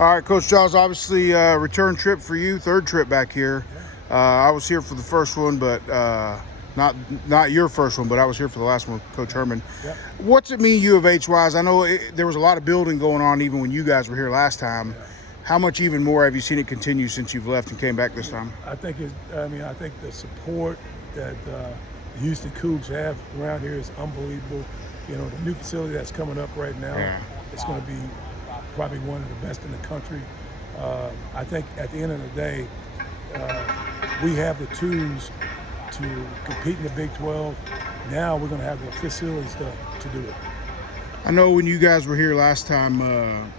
All right, Coach Giles, obviously return trip for you, third trip back here. I was here for the first one, but not your first one, but I was here for the last one, Coach Herman. Yep. What's it mean U of H-wise? I know there was a lot of building going on even when you guys were here last time. Yeah. How much even more have you seen it continue since you've left and came back this time? I think I think the support that the Houston Cougs have around here is unbelievable. You know, the new facility that's coming up right now, Yeah. it's going to be probably one of the best in the country. I think at the end of the day, we have the tools to compete in the Big 12. Now we're going to have the facilities to do it. I know when you guys were here last time,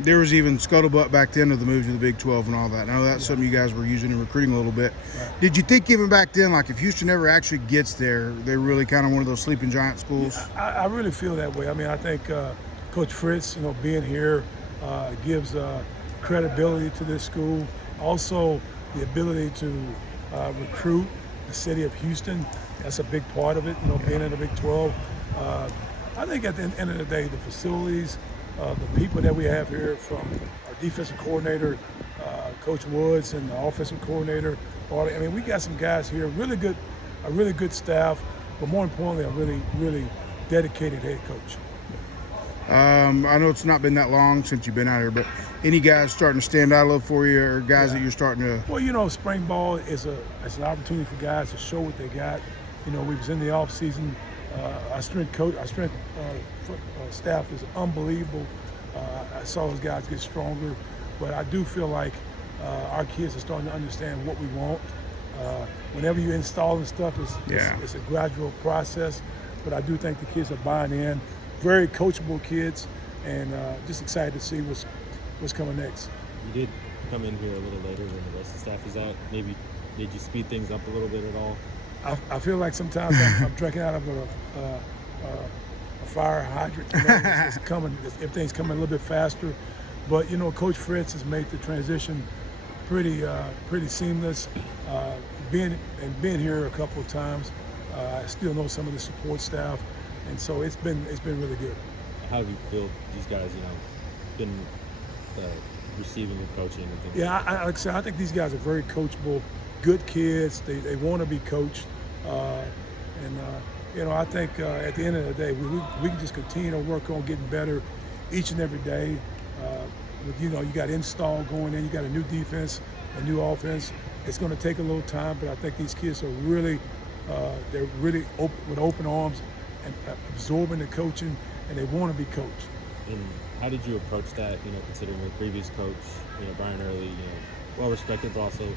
there was even scuttlebutt back then of the move to the Big 12 and all that. I know that's something you guys were using in recruiting a little bit. Right. Did you think even back then, like if Houston ever actually gets there, they're really kind of one of those sleeping giant schools? I really feel that way. I mean, I think Coach Fritz, being here gives credibility to this school. Also, the ability to recruit the city of Houston. That's a big part of it, being in the Big 12. I think at the end of the day, the facilities, the people that we have here, from our defensive coordinator, Coach Woods, and the offensive coordinator, we got some guys here, a really good staff, but more importantly, a really dedicated head coach. I know it's not been that long since you've been out here, but any guys starting to stand out a little for you, or guys that you're starting to? Well, spring ball is an opportunity for guys to show what they got. We was in the off season. Our strength staff is unbelievable. I saw those guys get stronger, but I do feel like our kids are starting to understand what we want. Whenever you're installing stuff, it's a gradual process, but I do think the kids are buying in. Very coachable kids, and just excited to see what's coming next. You did come in here a little later when the rest of the staff was out. Maybe did you speed things up a little bit at all? I feel like sometimes I'm drinking out of a fire hydrant. It's coming. Everything's coming a little bit faster, but Coach Fritz has made the transition pretty seamless. Being here a couple of times, I still know some of the support staff, and so it's been really good. How do you feel these guys, been receiving your coaching and things? Yeah, like I said, I think these guys are very coachable, good kids. They want to be coached, I think at the end of the day, we can just continue to work on getting better each and every day. You got install going in, you got a new defense, a new offense. It's going to take a little time, but I think these kids are they're really open, with open arms and absorbing the coaching, and they want to be coached. And how did you approach that? Considering your previous coach, Brian Early, well respected, but also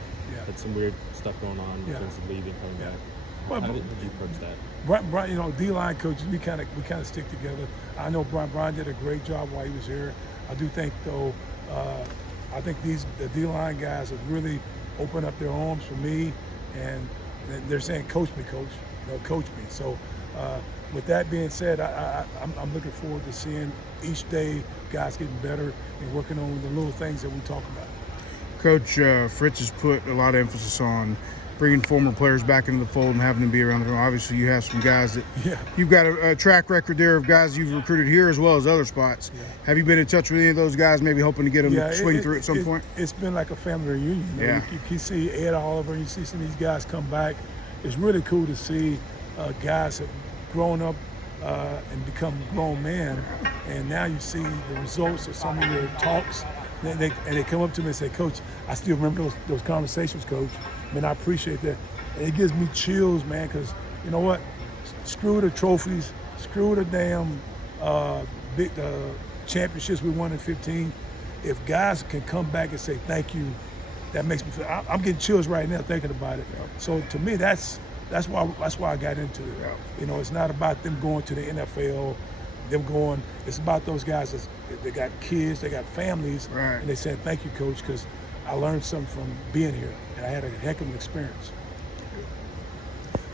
had some weird stuff going on in terms of leaving, coming back. How did you approach that? Brian, D-line coaches, we kind of stick together. I know Brian did a great job while he was here. I do think, though, I think the D-line guys have really opened up their arms for me, and they're saying, "Coach me, coach. Coach me." So, with that being said, I'm looking forward to seeing each day guys getting better and working on the little things that we talk about. Coach Fritz has put a lot of emphasis on bringing former players back into the fold and having them be around the room. Obviously, you have some guys that you've got a track record there of guys you've recruited here as well as other spots. Yeah. Have you been in touch with any of those guys, maybe hoping to get them to swing through at some point? It's been like a family reunion. You see Ed Oliver, you see some of these guys come back. It's really cool to see guys have grown up and become grown men, and now you see the results of some of their talks. And they come up to me and say, "Coach, I still remember those conversations, Coach. Man, I appreciate that." And it gives me chills, man, because you know what? Screw the trophies, screw the damn big championships we won in 15. If guys can come back and say thank you, that makes me feel. I'm getting chills right now thinking about it. So to me, that's why I got into it. It's not about them going to the NFL. It's about those guys they got kids, they got families, right. And they said, "Thank you, Coach, because I learned something from being here, and I had a heck of an experience."